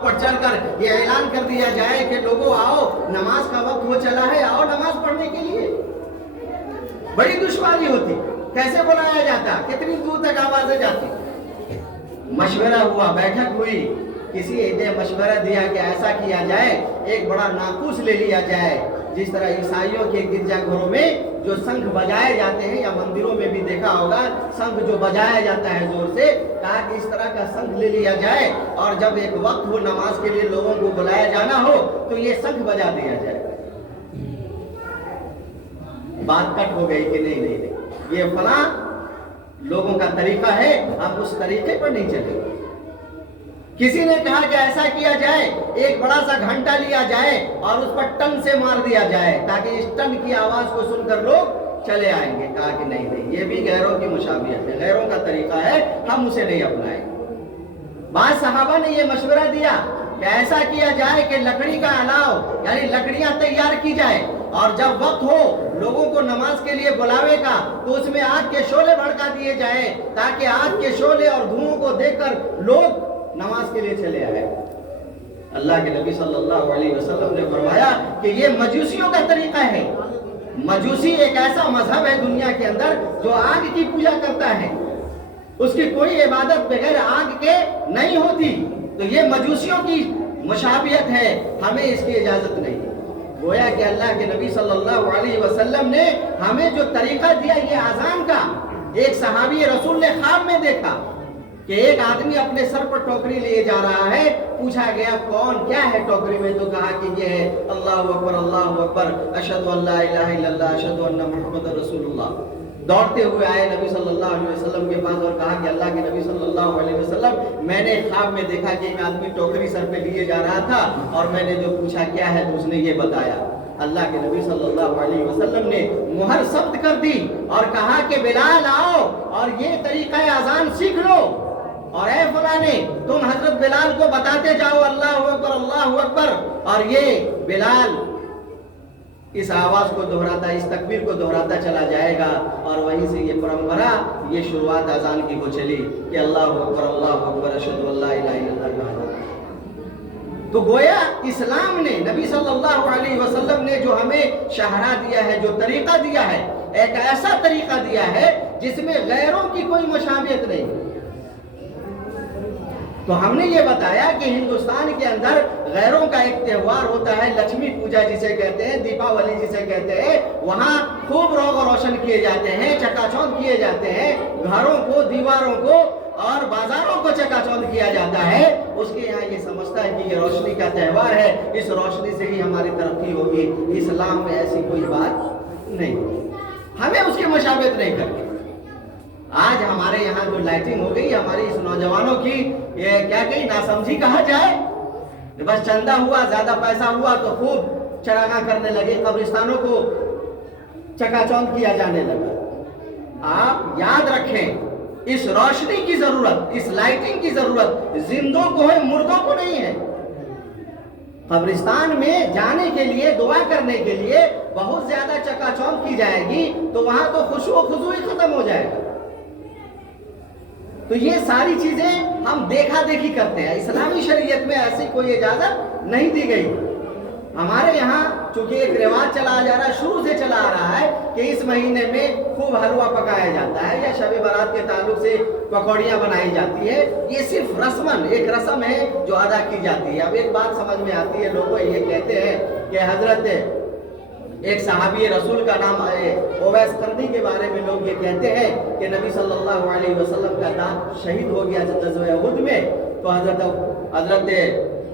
پر چل کر یہ اعلان کر دیا جائے کہ لوگوں آؤ نماز کا وقت ہو چلا ہے، آؤ نماز پڑھنے کے لیے، بڑی دشواری ہوتی، کیسے بلایا جاتا، کتنی دور تک آوازیں جاتی۔ مشورہ ہوا، بیٹھک ہوئی، کسی نے مشورہ دیا کہ ایسا کیا جائے ایک بڑا ناقوس لے لیا جائے، جس طرح عیسائیوں کے گرجا گھروں میں جو شنکھ بجائے جاتے ہیں یا مندروں میں بھی دیکھا ہوگا شنکھ جو بجایا جاتا ہے زور سے، کہا کہ اس طرح کا شنکھ لے لیا جائے اور جب ایک وقت ہو نماز کے لیے لوگوں کو بلایا جانا ہو تو یہ شنکھ بجا دیا جائے۔ بات کٹ ہو گئی کہ نہیں یہ فلاں لوگوں کا طریقہ ہے، اب اس طریقے پر نہیں چلے۔ کسی نے کہا کہ ایسا کیا جائے ایک بڑا سا گھنٹا لیا جائے اور اس پر ٹن سے مار دیا جائے تاکہ اس ٹن کی آواز کو سن کر لوگ چلے آئیں گے۔ کہا کہ نہیں یہ بھی غیروں کی مشابہت ہے، غیروں کا طریقہ ہے، ہم اسے نہیں اپنائیں گے۔ بعض صحابہ نے یہ مشورہ دیا کہ ایسا کیا جائے کہ لکڑی کا الاؤ یعنی لکڑیاں تیار کی جائے اور جب وقت ہو لوگوں کو نماز کے لیے بلاوے کا تو اس میں آگ کے شعلے بھڑکا دیے جائے تاکہ آگ کے شعلے اور دھوؤں کو دیکھ کر لوگ نماز کے لیے چلے آئے۔ اللہ کے نبی صلی اللہ علیہ وسلم نے فرمایا کہ یہ مجوسیوں کا طریقہ ہے۔ مجوسی ایک ایسا مذہب ہے دنیا کے اندر جو آگ کی پوجا کرتا ہے، اس کی کوئی عبادت بغیر آگ کے نہیں ہوتی، تو یہ مجوسیوں کی مشابہت ہے، ہمیں اس کی اجازت نہیں۔ گویا کہ اللہ کے نبی صلی اللہ علیہ وسلم نے ہمیں جو طریقہ دیا یہ اذان کا، ایک صحابی رسول نے خواب میں دیکھا کہ ایک آدمی اپنے سر پر ٹوکری لیے جا رہا ہے، پوچھا گیا کون کیا ہے ٹوکری میں، تو کہا کہ یہ ہے اللہ اکبر اشہد ان لا الہ الا اللہ اشہد ان محمد رسول اللہ۔ دوڑتے ہوئے آئے نبی صلی اللہ علیہ وسلم کے پاس اور کہا کہ اللہ کے نبی صلی اللہ علیہ وسلم میں نے خواب میں دیکھا کہ ایک آدمی ٹوکری سر پہ لیے جا رہا تھا اور میں نے جو پوچھا کیا ہے تو اس نے یہ بتایا۔ اللہ کے نبی صلی اللہ علیہ وسلم نے مہر ثبت کر دی اور کہا کہ بلال آؤ اور یہ طریقہ اذان سیکھ لو، اور اے فلانے تم حضرت بلال کو بتاتے جاؤ اللہ اکبر، اور یہ بلال اس آواز کو دہراتا، اس تکبیر کو دہراتا چلا جائے گا، اور وہیں سے یہ پرمپرا، یہ شروعات اذان کی ہو چلی کہ اللہ اکبر اشہد ان لا الہ الا اللہ۔ تو گویا اسلام نے، نبی صلی اللہ علیہ وسلم نے جو ہمیں شاہراہ دیا ہے، جو طریقہ دیا ہے، ایک ایسا طریقہ دیا ہے جس میں غیروں کی کوئی مشابہت نہیں۔ تو ہم نے یہ بتایا کہ ہندوستان کے اندر غیروں کا ایک تہوار ہوتا ہے لکشمی پوجا جسے کہتے ہیں، دیپاولی جسے کہتے ہیں، وہاں خوب روغ روشن کیے جاتے ہیں، چکا چوند کیے جاتے ہیں، گھروں کو، دیواروں کو اور بازاروں کو چکا چوند کیا جاتا ہے۔ اس کے یہاں یہ سمجھتا ہے کہ یہ روشنی کا تہوار ہے، اس روشنی سے ہی ہماری ترقی ہوگی۔ اسلام میں ایسی کوئی بات نہیں، ہمیں اس کی مشابہت نہیں کرنی۔ آج ہمارے یہاں جو لائٹنگ ہو گئی ہماری اس نوجوانوں کی، یہ کیا کہیں ناسمجھی کہا جائے، بس چندہ ہوا، زیادہ پیسہ ہوا تو خوب چراغاں کرنے لگے، قبرستانوں کو چکا چوند کیا جانے لگا۔ آپ یاد رکھیں اس روشنی کی ضرورت، اس لائٹنگ کی ضرورت زندوں کو ہے، مردوں کو نہیں ہے۔ قبرستان میں جانے کے لیے، دعا کرنے کے لیے بہت زیادہ چکا چوند کی جائے گی تو وہاں تو خشوع و خضوع ختم ہو جائے گا۔ تو یہ ساری چیزیں ہم دیکھا دیکھی کرتے ہیں، اسلامی شریعت میں ایسی کوئی اجازت نہیں دی گئی۔ ہمارے یہاں چونکہ ایک رواج چلا جا رہا ہے، شروع سے چلا آ رہا ہے کہ اس مہینے میں خوب حلوہ پکایا جاتا ہے یا شب برات کے تعلق سے پکوڑیاں بنائی جاتی ہے، یہ صرف رسمن ایک رسم ہے جو ادا کی جاتی ہے۔ اب ایک بات سمجھ میں آتی ہے، لوگ یہ کہتے ہیں کہ حضرت ایک صحابی رسول کا نام اویس قرنی کے بارے میں لوگ یہ کہتے ہیں کہ نبی صلی اللہ علیہ وسلم کا دانت شہید ہو گیا غزوہ احد میں، تو حضرت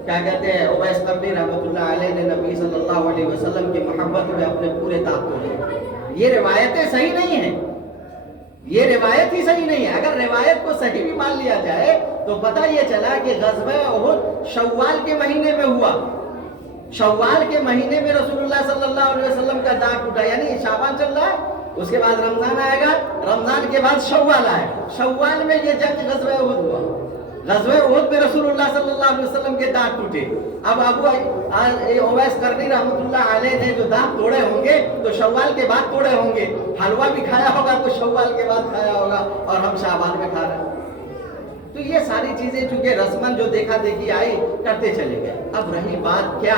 کیا کہتے ہیں اویس قرنی رحمۃ اللہ علیہ نے نبی صلی اللہ علیہ وسلم کی محبت میں اپنے پورے دانت توڑے۔ یہ روایتیں صحیح نہیں ہیں، یہ روایت ہی صحیح نہیں ہے۔ اگر روایت کو صحیح بھی مان لیا جائے تو پتہ یہ چلا کہ غزوہ احد شوال کے مہینے میں ہوا، شوال کے مہینے میں رسول اللہ صلی اللہ علیہ وسلم کا دانت ٹوٹا، یعنی شعبان چل رہا ہے، اس کے بعد رمضان آئے گا، رمضان کے بعد شوال آئے گا، شوال میں یہ جنگ غزوہ احد ہوا۔ غزوہ احد میں رسول اللہ صلی اللہ علیہ وسلم کے دانت ٹوٹے۔ اب اویس قرنی رحمۃ اللہ علیہ نے جو دانت توڑے ہوں گے تو شوال کے بعد توڑے ہوں گے، حلوہ بھی کھایا ہوگا تو شوال کے بعد کھایا ہوگا، اور ہم شعبان میں کھا رہے ہیں۔ تو یہ ساری چیزیں چونکہ رسمن جو دیکھا دیکھی آئی کرتے چلے گئے. اب رہی بات کیا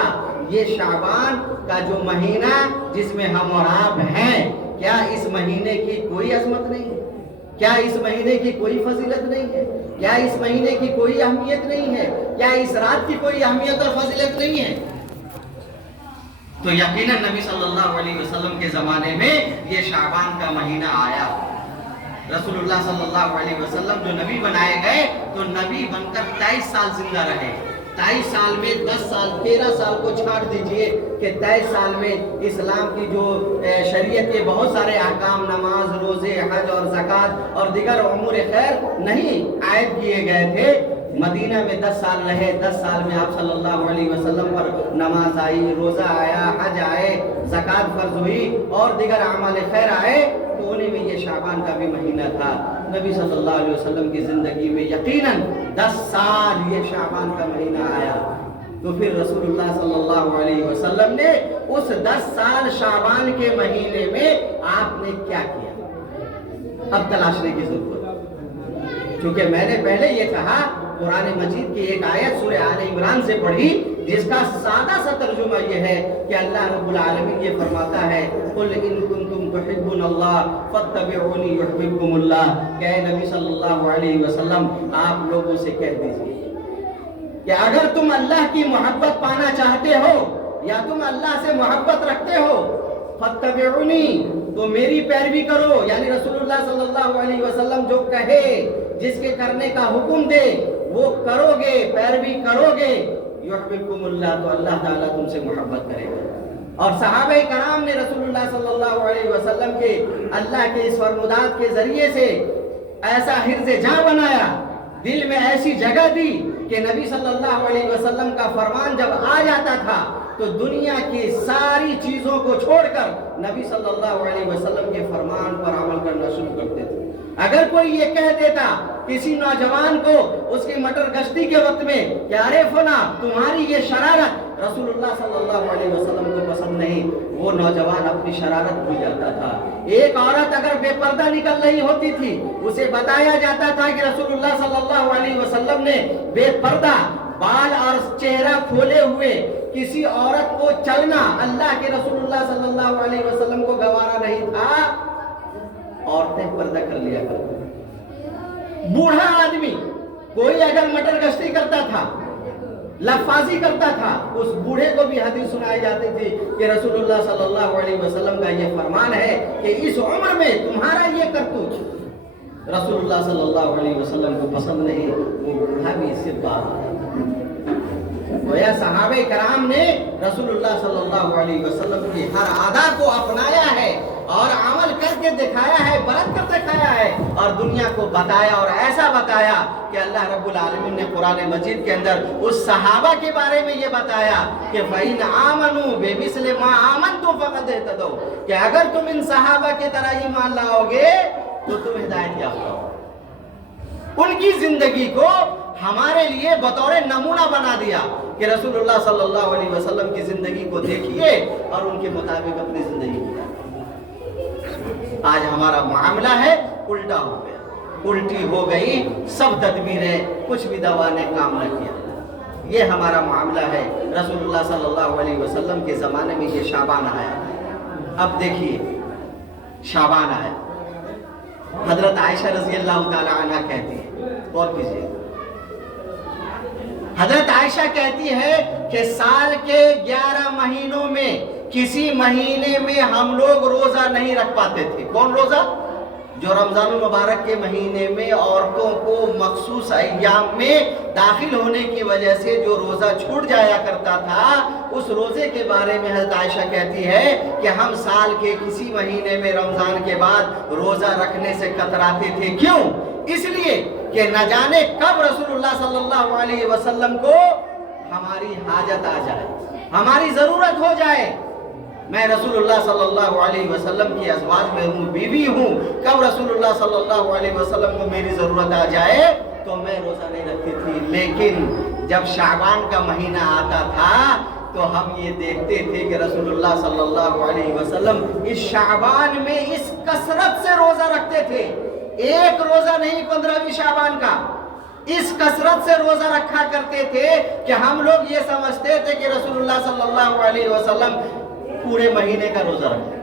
یہ شعبان کا جو مہینہ جس میں ہم اور آپ ہیں، کیا اس مہینے کی کوئی عظمت نہیں ہے؟ کیا اس مہینے کی کوئی فضیلت نہیں ہے؟ کیا اس مہینے کی کوئی اہمیت نہیں ہے؟ کیا اس رات کی کوئی اہمیت اور فضیلت نہیں ہے؟ تو یقیناً نبی صلی اللہ علیہ وسلم کے زمانے میں یہ شعبان کا مہینہ آیا. رسول اللہ صلی اللہ علیہ وسلم جو نبی بنائے گئے تو نبی بن کر 23 سال زندہ رہے. 23 سال میں 10 سال 13 سال کو چھاڑ دیجئے کہ 23 سال میں اسلام کی جو شریعت کے بہت سارے احکام، نماز، روزے، حج اور زکوٰۃ اور دیگر امور خیر نہیں عائد کیے گئے تھے. مدینہ میں 10 سال رہے. 10 سال میں آپ صلی اللہ علیہ وسلم پر نماز آئی، روزہ آیا، حج آئے، زکوٰۃ فرض ہوئی اور دیگر اعمال خیر آئے. تو انہیں میں یہ شعبان کا بھی مہینہ تھا. نبی صلی اللہ علیہ وسلم کی زندگی میں یقیناً 10 سال یہ شعبان کا مہینہ آیا. تو پھر رسول اللہ صلی اللہ علیہ وسلم نے اس 10 سال شعبان کے مہینے میں آپ نے کیا کیا؟ اب تلاشنے کی ضرورت. چونکہ میں نے پہلے یہ کہا قرآن مجید کی ایک آیت سورہ آل عمران سے پڑھی جس کا سادہ سا ترجمہ یہ ہے کہ اللہ رب العالمین یہ فرماتا ہے قُلْ إِن كُنتُمْ تُحِبُّونَ اللَّهَ فَاتَّبِعُونِي يُحْبِبْكُمُ اللَّهُ. کہ اے نبی صلی اللہ علیہ وسلم آپ لوگوں سے کہہ دیجئے کہ اگر تم اللہ کی محبت پانا چاہتے ہو یا تم اللہ سے محبت رکھتے ہو فَاتَّبِعُونِي تو میری پیروی کرو. یعنی رسول اللہ صلی اللہ علیہ وسلم جو کہے، جس کے کرنے کا حکم دے وہ کرو گے، پیروی کرو گے، یحببکم اللہ تو اللہ تعالیٰ تم سے محبت کرے گا. اور صحابہ کرام نے رسول اللہ صلی اللہ علیہ وسلم کے اللہ کے اس فرمودات کے ذریعے سے ایسا حرز جاں بنایا، دل میں ایسی جگہ دی کہ نبی صلی اللہ علیہ وسلم کا فرمان جب آ جاتا تھا تو دنیا کی ساری چیزوں کو چھوڑ کر نبی صلی اللہ علیہ وسلم کے فرمان پر عمل کرنا شروع کرتے تھے. اگر کوئی یہ کہہ دیتا کسی نوجوان کو اس کی مٹر گشتی کے وقت میں کہ ارے فلاں تمہاری یہ شرارت رسول اللہ صلی اللہ علیہ وسلم کو پسند نہیں، وہ نوجوان اپنی شرارت بھول جاتا تھا. ایک عورت اگر بے پردہ نکل رہی ہوتی تھی اسے بتایا جاتا تھا کہ رسول اللہ صلی اللہ علیہ وسلم نے بے پردہ بال اور چہرہ کھولے ہوئے کسی عورت کو چلنا اللہ کے رسول اللہ صلی اللہ علیہ وسلم کو گوارا نہیں تھا. عورتیں پردہ کر لیا کرتی. بوڑھا آدمی کوئی اگر مٹر گشتی کرتا تھا، لفاظی کرتا تھا، اس بوڑھے کو بھی حدیث سنائی جاتی تھی کہ رسول اللہ صلی اللہ علیہ وسلم کا یہ فرمان ہے کہ اس عمر میں تمہارا یہ کرتوت رسول اللہ صلی اللہ علیہ وسلم کو پسند نہیں. وہ بوڑھا بھی اس سے باہر. گویا صحابہ کرام نے رسول اللہ صلی اللہ علیہ وسلم کی ہر عادت کو اپنایا ہے اور عمل کر کے دکھایا ہے، برت کر دکھایا ہے اور دنیا کو بتایا اور ایسا بتایا کہ اللہ رب العالمین نے قرآن مجید کے اندر اس صحابہ کے بارے میں یہ بتایا کہ فَإِنْ آمَنُوا بِمِثْلِ مَا آمَنْتُمْ فَقَدْ اهْتَدَوْا کہ اگر تم ان صحابہ کی طرح ایمان لاؤ گے تو تم ہدایت یافتہ ہو. ان کی زندگی کو ہمارے لیے بطور نمونہ بنا دیا کہ رسول اللہ صلی اللہ علیہ وسلم کی زندگی کو دیکھیے اور ان کے مطابق اپنی زندگی گزاریں. آج ہمارا معاملہ ہے الٹا ہو گیا، الٹی ہو گئی سب تدبیریں، کچھ بھی دوا نے کام نہ کیا. یہ ہمارا معاملہ ہے. رسول اللہ صلی اللہ علیہ وسلم کے زمانے میں یہ شعبان آیا. اب دیکھیے شعبان آیا. حضرت عائشہ رضی اللہ تعالی عنہ کہتی ہے، غور کیجیے، حضرت عائشہ کہتی ہے کہ سال کے 11 مہینوں میں کسی مہینے میں ہم لوگ روزہ نہیں رکھ پاتے تھے. کون روزہ؟ جو رمضان المبارک کے مہینے میں عورتوں کو مخصوص ایام میں داخل ہونے کی وجہ سے جو روزہ چھوٹ جایا کرتا تھا، اس روزے کے بارے میں حضرت عائشہ کہتی ہے کہ ہم سال کے کسی مہینے میں رمضان کے بعد روزہ رکھنے سے کتراتے تھے. کیوں؟ اس لیے کہ نہ جانے کب رسول اللہ صلی اللہ علیہ وسلم کو ہماری حاجت آ جائے، ہماری ضرورت ہو جائے. میں رسول اللہ صلی اللہ علیہ وسلم کی ازواج میں ہوں، بیوی ہوں، کب رسول اللہ صلی اللہ علیہ وسلم کو میری ضرورت آ جائے تو میں روزہ نہیں رکھتی تھی. لیکن جب شعبان کا مہینہ آتا تھا تو ہم یہ دیکھتے تھے کہ رسول اللہ صلی اللہ علیہ وسلم اس شعبان میں اس کثرت سے روزہ رکھتے تھے. ایک روزہ نہیں 15ویں شعبان کا، اس کثرت سے روزہ رکھا کرتے تھے کہ ہم لوگ یہ سمجھتے تھے کہ رسول اللہ صلی اللہ علیہ وسلم پورے مہینے کا روزہ رکھتے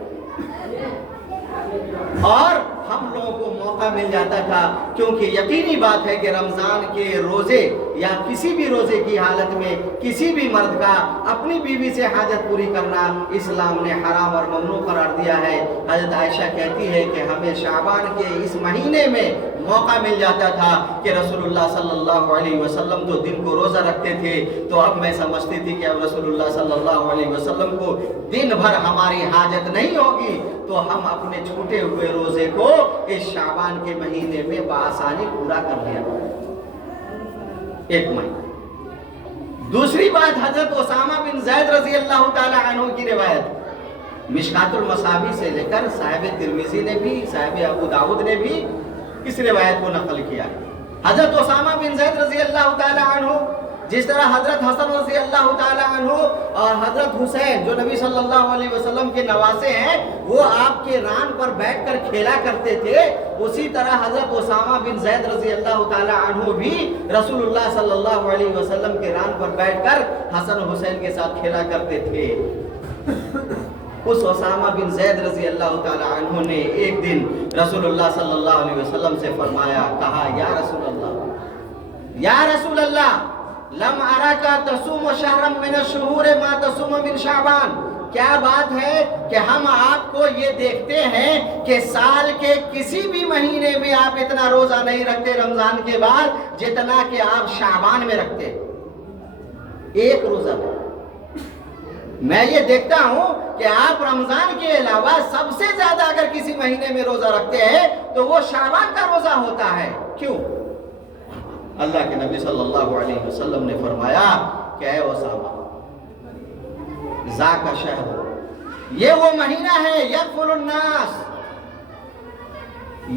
اور ہم لوگوں کو موقع مل جاتا تھا، کیونکہ یقینی بات ہے کہ رمضان کے روزے یا کسی بھی روزے کی حالت میں کسی بھی مرد کا اپنی بیوی سے حاجت پوری کرنا اسلام نے حرام اور ممنوع قرار دیا ہے۔ حضرت عائشہ کہتی ہے کہ ہمیں شعبان کے اس مہینے میں موقع مل جاتا تھا کہ رسول اللہ صلی اللہ علیہ وسلم تو دن کو روزہ رکھتے تھے، تو اب میں سمجھتی تھی کہ اب رسول اللہ صلی اللہ علیہ وسلم کو دن بھر ہماری حاجت نہیں ہوگی، تو ہم اپنے چھوٹے ہوئے روزے کو اس شعبان کے مہینے میں بآسانی پورا کر لیا، ایک مہینہ۔ دوسری بات، حضرت اسامہ بن زید رضی اللہ تعالی عنہ کی روایت مشکات المصابیح سے لے کر صاحب ترمذی نے بھی، صاحب ابو داؤد نے بھی اس روایت کو نقل کیا۔ حضرت اسامہ بن زید رضی اللہ تعالی عنہ، جس طرح حضرت حسن رضی اللہ تعالی عنہ اور حضرت حسین جو نبی صلی اللہ علیہ وسلم کے نواسے ہیں، وہ آپ کے ران پر بیٹھ کر کھیلا کرتے تھے، اسی طرح حضرت اسامہ بن زید رضی اللہ تعالی عنہ بھی رسول اللہ صلی اللہ علیہ وسلم کے ران پر بیٹھ کر حسن حسین کے ساتھ کھیلا کرتے تھے۔ اس اسامہ بن زید رضی اللہ تعالی عنہ نے ایک دن رسول اللہ صلی اللہ علیہ وسلم سے فرمایا، کہا یا رسول اللہ، یا رسول اللہ، لم اراکا تصوم شہرا من الشہور ما تصوم من شعبان، کیا بات ہے کہ ہم آپ کو یہ دیکھتے ہیں کہ سال کے کسی بھی مہینے میں آپ اتنا روزہ نہیں رکھتے رمضان کے بعد جتنا کہ آپ شعبان میں رکھتے، ایک روزہ میں یہ دیکھتا ہوں کہ آپ رمضان کے علاوہ سب سے زیادہ اگر کسی مہینے میں روزہ رکھتے ہیں تو وہ شعبان کا روزہ ہوتا ہے، کیوں؟ اللہ کے نبی صلی اللہ علیہ وسلم نے فرمایا کہ اے اسامہ، ذاک شہر، یہ وہ مہینہ ہے یغفل الناس،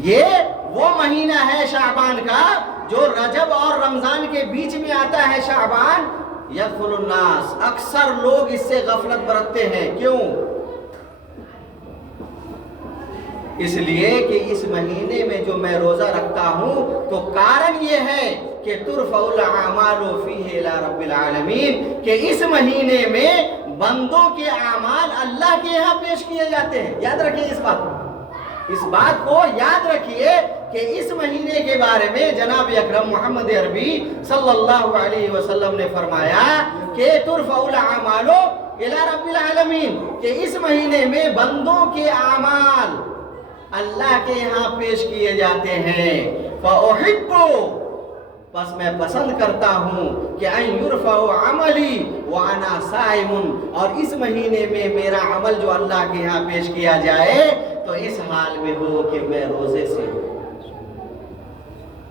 یہ وہ مہینہ ہے شعبان کا جو رجب اور رمضان کے بیچ میں آتا ہے، شعبان یغفل الناس، اکثر لوگ اس سے غفلت برتتے ہیں، کیوں؟ اس لیے کہ اس مہینے میں جو میں روزہ رکھتا ہوں تو کارن یہ ہے کہ ترفع الاعمال فیہ الی رب العالمین، کہ اس مہینے میں بندوں کے اعمال اللہ کے یہاں پیش کیے جاتے ہیں۔ یاد رکھیے اس بات کو یاد رکھیے کہ اس مہینے کے بارے میں جناب اکرم محمد عربی صلی اللہ علیہ وسلم نے فرمایا کہ ترفع الاعمال الی رب العالمین، کہ اس مہینے میں بندوں کے اعمال اللہ کے یہاں پیش کیے جاتے ہیں۔ فَأُحِبُّ، پس میں پسند کرتا ہوں کہ ان یرفع عملی وانا صائم، اور اس مہینے میں میرا عمل جو اللہ کے یہاں پیش کیا جائے تو اس حال میں ہو کہ میں روزے سے ہوں۔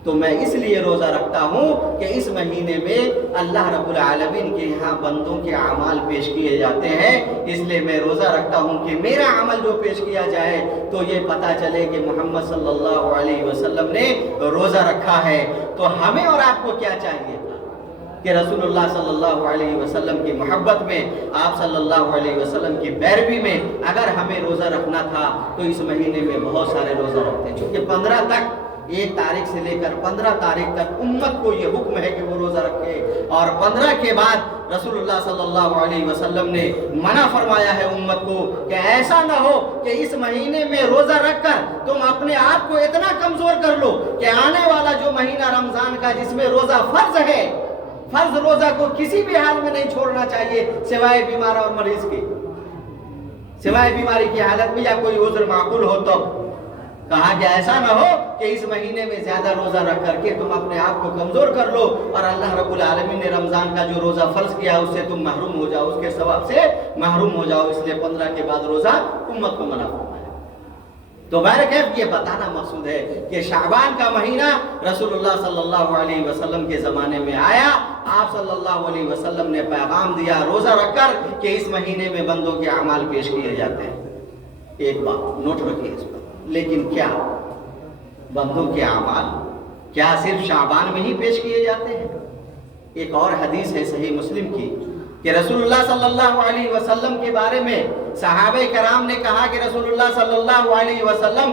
تو میں اس لیے روزہ رکھتا ہوں کہ اس مہینے میں اللہ رب العالمین کے یہاں بندوں کے اعمال پیش کیے جاتے ہیں، اس لیے میں روزہ رکھتا ہوں کہ میرا عمل جو پیش کیا جائے تو یہ پتہ چلے کہ محمد صلی اللہ علیہ وسلم نے روزہ رکھا ہے۔ تو ہمیں اور آپ کو کیا چاہیے تھا کہ رسول اللہ صلی اللہ علیہ وسلم کی محبت میں، آپ صلی اللہ علیہ وسلم کی پیروی میں اگر ہمیں روزہ رکھنا تھا تو اس مہینے میں بہت سارے روزہ رکھتے ہیں، چونکہ 15 تک، 1 تاریخ سے لے کر 15 تاریخ تک امت کو یہ حکم ہے کہ وہ روزہ رکھے، اور 15 کے بعد رسول اللہ صلی اللہ علیہ وسلم نے منع فرمایا ہے امت کو کہ ایسا نہ ہو کہ اس مہینے میں روزہ رکھ کر تم اپنے آپ کو اتنا کمزور کر لو کہ آنے والا جو مہینہ رمضان کا جس میں روزہ فرض ہے، فرض روزہ کو کسی بھی حال میں نہیں چھوڑنا چاہیے سوائے بیمار اور مریض کی، سوائے بیماری کی حالت میں یا کوئی عذر معقول ہو تو۔ کہا کہ ایسا نہ ہو کہ اس مہینے میں زیادہ روزہ رکھ کر کے تم اپنے آپ کو کمزور کر لو اور اللہ رب العالمین نے رمضان کا جو روزہ فرض کیا اس سے تم محروم ہو جاؤ، اس کے ثواب سے محروم ہو جاؤ، اس لیے 15 کے بعد روزہ امت کو منع فرمایا۔ تو بہرکیف یہ بتانا مقصود ہے کہ شعبان کا مہینہ رسول اللہ صلی اللہ علیہ وسلم کے زمانے میں آیا، آپ صلی اللہ علیہ وسلم نے پیغام دیا روزہ رکھ کر کہ اس مہینے میں بندوں کے اعمال پیش کیے جاتے ہیں۔ ایک بات نوٹ رکھیے اس پر، لیکن کیا بندوں کے اعمال کیا صرف شعبان میں ہی پیش کیے جاتے ہیں؟ ایک اور حدیث ہے صحیح مسلم کی کہ رسول اللہ صلی اللہ علیہ وسلم کے بارے میں صحابہ کرام نے کہا کہ رسول اللہ صلی اللہ علیہ وسلم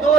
2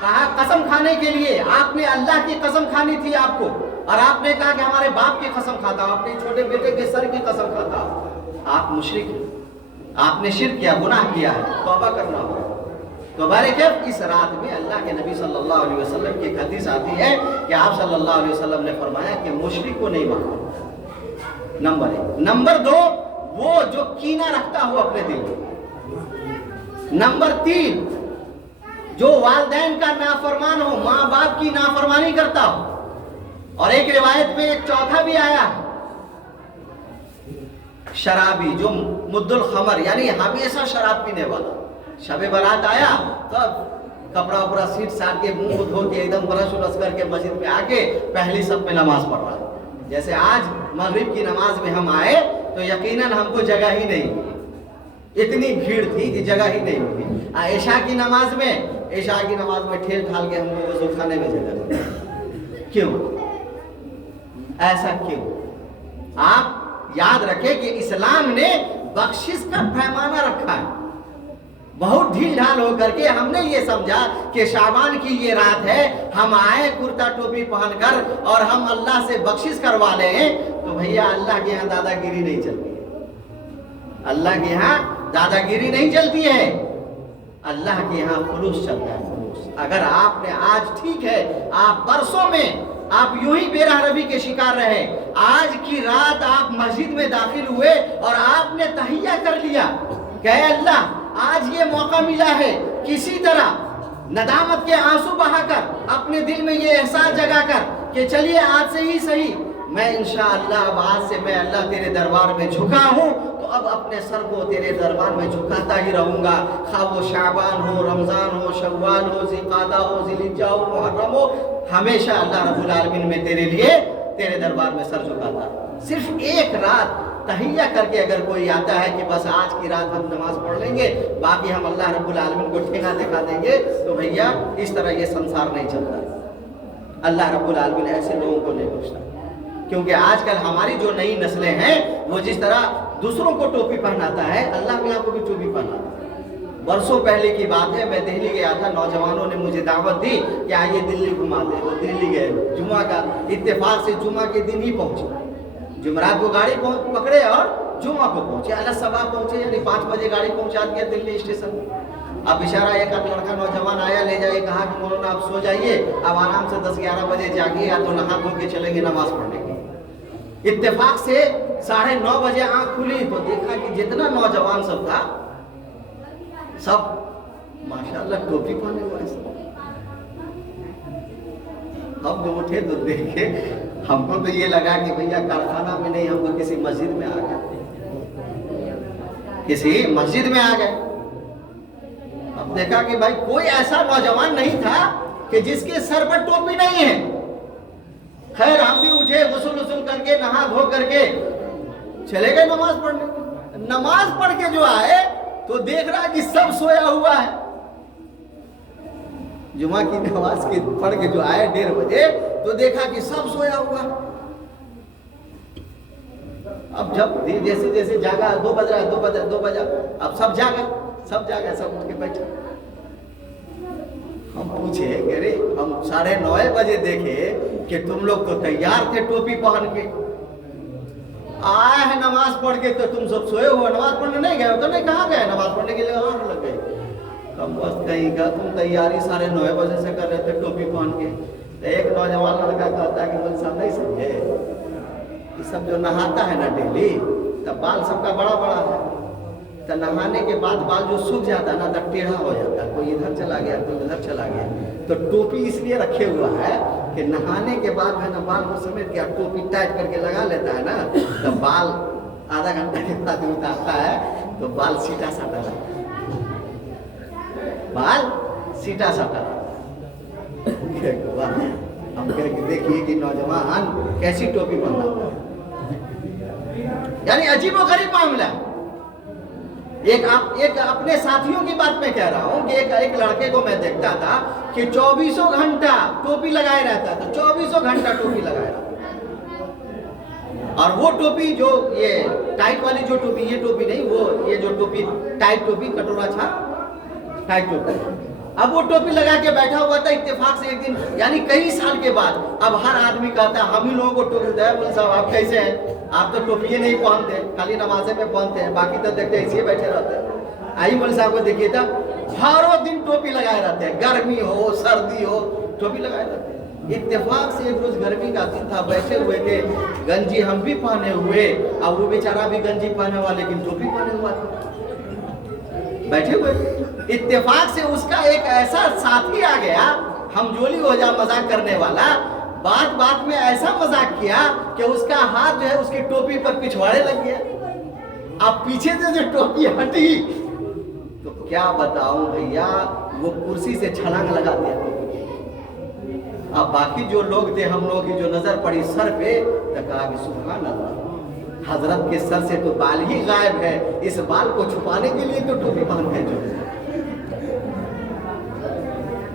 کہا قسم کھانے کے لیے آپ نے اللہ کی قسم کھانی تھی آپ کو، اور آپ نے کہا کہ ہمارے باپ کی قسم کھاتا ہوں، اپنے چھوٹے بیٹے کے سر کی قسم کھاتا ہوں۔ آپ مشرک ہیں، آپ نے شرک کیا، گناہ کیا ہے، توبہ کرنا ہوگا۔ تو بہرکیف اس رات میں اللہ کے نبی صلی اللہ علیہ وسلم کی ایک حدیث آتی ہے کہ آپ صلی اللہ علیہ وسلم نے فرمایا کہ مشرک کو نہیں مارنا، نمبر 1۔ نمبر 2، وہ جو کینہ رکھتا ہو اپنے دل میں۔ نمبر 3، جو والدین کا نافرمان ہو، ماں باپ کی نافرمانی کرتا ہو۔ اور ایک روایت میں ایک چوتھا بھی آیا، شرابی، جو مد الخمر یعنی ہمیشہ شراب پینے والا۔ شب برات آیا تو کپڑا وپڑا سیٹ ساٹ کے منہ دھو کے ایک دم برش ورش کر کے مسجد میں آ کے پہلی صف میں نماز پڑھ رہا ہے۔ جیسے آج مغرب کی نماز میں ہم آئے تو یقیناً ہم کو جگہ ہی نہیں ملی، اتنی بھیڑ تھی کہ جگہ ہی نہیں ملی۔ عشاء کی نماز میں ٹھیل ٹھال کے ہم کو وضو خانے میں جگہ ملی۔ کیوں ایسا کیوں؟ آپ یاد رکھیں کہ اسلام نے بخشش کا پیمانہ رکھا ہے۔ بہت ڈھیل ڈھال ہو کر کے ہم نے یہ سمجھا کہ شعبان کی یہ رات ہے، ہم آئے کرتا ٹوپی پہن کر اور ہم اللہ سے بخشش کروا لیں، تو بھیا اللہ کے یہاں دادا گیری نہیں چلتی ہے۔ اللہ کے یہاں دادا گیری نہیں چلتی ہے، اللہ کے یہاں خلوص چلتا ہے، خلوص۔ اگر آپ نے آج ٹھیک ہے، آپ برسوں میں آپ یوں ہی بے راہ روی کے شکار رہے، آج کی رات آپ مسجد میں داخل ہوئے اور آپ نے تحیہ کر لیا کہ اے اللہ آج یہ موقع ملا ہے، کسی طرح ندامت کے آنسو بہا کر، اپنے دل میں یہ احساس جگا کر کہ چلیے آج سے ہی صحیح میں انشاءاللہ اب آج سے میں اللہ تیرے دربار میں جھکا ہوں، تو اب اپنے سر کو تیرے دربار میں جھکاتا ہی رہوں گا، خواہ وہ شعبان ہو، رمضان ہو، شوال ہو، ذوالقعدہ ہو، ذوالحجہ ہو، محرم ہو، ہمیشہ اللہ رب العالمین میں تیرے لیے تیرے دربار میں سر جھکاتا۔ صرف ایک رات تحیہ کر کے اگر کوئی آتا ہے کہ بس آج کی رات ہم نماز پڑھ لیں گے، باقی ہم اللہ رب العالمین کو ٹھیکا دکھا دیں گے، تو بھیا اس طرح یہ سنسار نہیں چلتا۔ اللہ رب العالمین ایسے لوگوں کو نہیں بخشتا، کیونکہ آج کل ہماری جو نئی نسلیں ہیں وہ جس طرح دوسروں کو ٹوپی پہناتا ہے، اللہ میاں کو بھی ٹوپی پہناتا ہے۔ برسوں پہلے کی بات ہے، میں دہلی گیا تھا، نوجوانوں نے مجھے دعوت دی کہ آئیے دلی گھماتے ہیں، تو دلی گئے، جمعہ کا اتفاق سے جمعہ کے دن ہی پہنچے، جمعرات کو گاڑی پکڑے اور جمعہ کو پہنچے، اللہ صبح پہنچے، یعنی 5 بجے گاڑی پہنچا دیا دلی اسٹیشن۔ اب اشارہ ایک لڑکا نوجوان آیا، لے جائے، کہا کہ مولانا آپ سو جائیے، اب آرام سے 10-11 بجے جاگیے، یا تو نہا دھو کے چلیں گے نماز پڑھنے کے۔ اتفاق سے 9:30 بجے آنکھ کھلی تو دیکھا کہ جتنا نوجوان سب تھا سب ماشاءاللہ ٹوپی پہنے ہوئے سب۔ ہم جو اٹھے تو دیکھے، ہم کو تو یہ لگا کہ بھیا کارخانہ میں نہیں، ہم تو کسی مسجد میں آ گئے، کسی مسجد میں آ گئے۔ اب دیکھا کہ بھائی کوئی ایسا نوجوان نہیں تھا کہ جس کے سر پر ٹوپی نہیں ہے۔ خیر ہم بھی اٹھے، غسل کر کے، نہا دھو کر کے چلے گئے نماز پڑھنے۔ نماز پڑھ کے جو آئے تو دیکھ رہا کہ سب سویا ہوا ہے۔ جمعہ کی نماز کے پڑھ کے جو آئے 1:30 بجے تو دیکھا کہ سب سویا ہوا۔ اب جب جیسے جیسے جاگا، 2 بجا، اب سب جاگا، سب اٹھ کے بیٹھے۔ ہم پوچھے کہ ارے ہم 9:30 بجے دیکھے کہ تم لوگ تو تیار تھے ٹوپی پہن کے، آئے ہیں نماز پڑھ کے، تو تم سب سوئے ہوئے، نماز پڑھنے نہیں گئے ہو؟ تو نہیں، کہاں گئے نماز پڑھنے کے لیے؟ آنکھ لگ گئی۔ کم وقت کہیں گا، تم تیاری 9:30 بجے سے کر رہے تھے ٹوپی پہن کے۔ ایک نوجوان لڑکا کہتا ہے کہ مول صاحب نہیں سمجھے، یہ سب جو نہاتا ہے نا ڈیلی، تب بال سب کا بڑا بڑا ہے، تو نہانے کے بعد بال جو سوکھ جاتا ہے نا تو ٹیڑھا ہو جاتا ہے، کوئی ادھر چلا گیا کوئی ادھر چلا گیا، تو ٹوپی اس لیے رکھے ہوا ہے کہ نہانے کے بعد ہے نا بال کو سمیٹ کے ٹوپی ٹائٹ کر کے لگا لیتا ہے نا، تو بال آدھا گھنٹہ کے بعد اتارتا ہے تو بال سیٹا ساٹا لگتا ہے، بال سیٹا ساٹا۔ ہم کہہ کے دیکھیے کہ نوجوان کیسی ٹوپی پہنا، یعنی عجیب و غریب معاملہ۔ ایک اپنے ساتھیوں کی بات میں کہہ رہا ہوں کہ ایک لڑکے کو میں دیکھتا تھا کہ 24 گھنٹہ ٹوپی لگائے رہتا تھا، 24 گھنٹہ ٹوپی لگائے رہتا تھا۔ اور وہ ٹوپی جو یہ ٹائٹ والی جو ٹوپی، یہ ٹوپی نہیں، وہ یہ جو ٹوپی ٹائٹ ٹوپی، کٹورا چھاپ ٹائٹ ٹوپی، اب وہ ٹوپی لگا کے بیٹھا ہوا تھا، اتفاق سے ایک دن یعنی کئی سال کے بعد اب ہر آدمی کہتا ہے ہم ہی لوگوں کو ٹوپی دیتا ہے، مول صاحب آپ کیسے ہیں، آپ تو ٹوپی نہیں پہنتے، خالی نمازیں میں پہنتے ہیں، باقی تو دیکھتے ایسے بیٹھے رہتے ہیں۔ آئی مول صاحب کو دیکھیے تھا ہر دن ٹوپی لگائے رہتے ہیں، گرمی ہو سردی ہو ٹوپی لگائے رہتے ہیں۔ اتفاق سے ایک روز گرمی کا دن تھا، بیٹھے ہوئے تھے، گنجی ہم بھی پہنے ہوئے اور وہ بیچارہ بھی گنجی پہنے ہوا لیکن ٹوپی پہنے ہوا تھا، بیٹھے ہوئے۔ اتفاق سے اس کا ایک ایسا ساتھی آ گیا، ہم جولی ہو جا مذاق کرنے والا، بات بات میں ایسا مذاق کیا کہ اس کا ہاتھ جو ہے اس کی ٹوپی پر پچھواڑے لگ گیا۔ اب پیچھے سے جو ٹوپی ہٹی تو کیا بتاؤں بھیا، وہ کرسی سے چھلانگ لگا دیا۔ اب باقی جو لوگ تھے، ہم لوگوں کی جو نظر پڑی سر پہ تو کہا کہ سبحان اللہ، حضرت کے سر سے تو بال ہی غائب ہے، اس بال کو چھپانے کے لیے تو ٹوپی پہن کے جو۔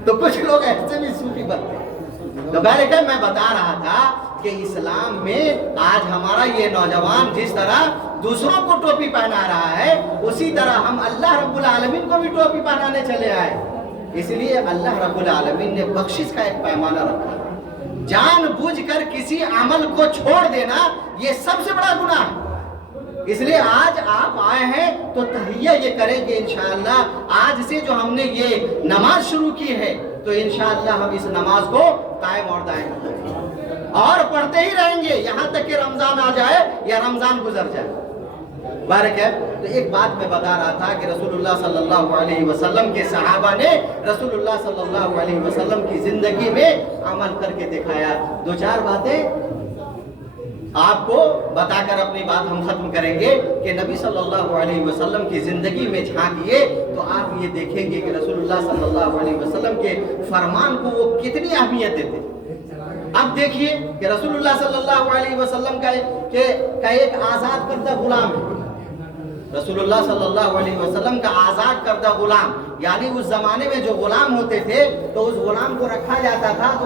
تو کچھ لوگ ایسے بھی صوفی بنتے ہیں۔ تو بہرکہ میں بتا رہا تھا کہ اسلام میں آج ہمارا یہ نوجوان جس طرح دوسروں کو ٹوپی پہنا رہا ہے، اسی طرح ہم اللہ رب العالمین کو بھی ٹوپی پہنانے چلے آئے۔ اس لیے اللہ رب العالمین نے بخشش کا ایک پیمانہ رکھا، جان بوجھ کر کسی عمل کو چھوڑ دینا یہ سب سے بڑا گناہ ہے۔ اس لیے آج آپ آئے ہیں تو تہیہ یہ کریں کہ انشاءاللہ آج سے جو ہم نے یہ نماز شروع کی ہے تو انشاءاللہ ہم اس نماز کو قائم اور دائم کریں گے اور پڑھتے ہی رہیں گے یہاں تک کہ رمضان آ جائے یا رمضان گزر جائے۔ بارک ہے۔ تو ایک بات میں بتا رہا تھا کہ رسول اللہ صلی اللہ علیہ وسلم کے صحابہ نے رسول اللہ صلی اللہ علیہ وسلم کی زندگی میں عمل کر کے دکھایا۔ دو چار باتیں آپ کو بتا کر اپنی بات ہم ختم کریں گے کہ نبی صلی اللہ علیہ وسلم کی زندگی میں جھانکیے تو آپ یہ دیکھیں گے کہ رسول اللہ صلی اللہ علیہ وسلم کے فرمان کو وہ کتنی اہمیت دیتے۔ اب دیکھیے کہ رسول اللہ صلی اللہ علیہ وسلم کا ایک آزاد کردہ غلام ہے، رسول اللہ صلی اللہ علیہ وسلم کا آزاد کردہ غلام، یعنی اس زمانے میں جو غلام ہوتے تھے تو اس غلام کو رکھا جاتا تھا تو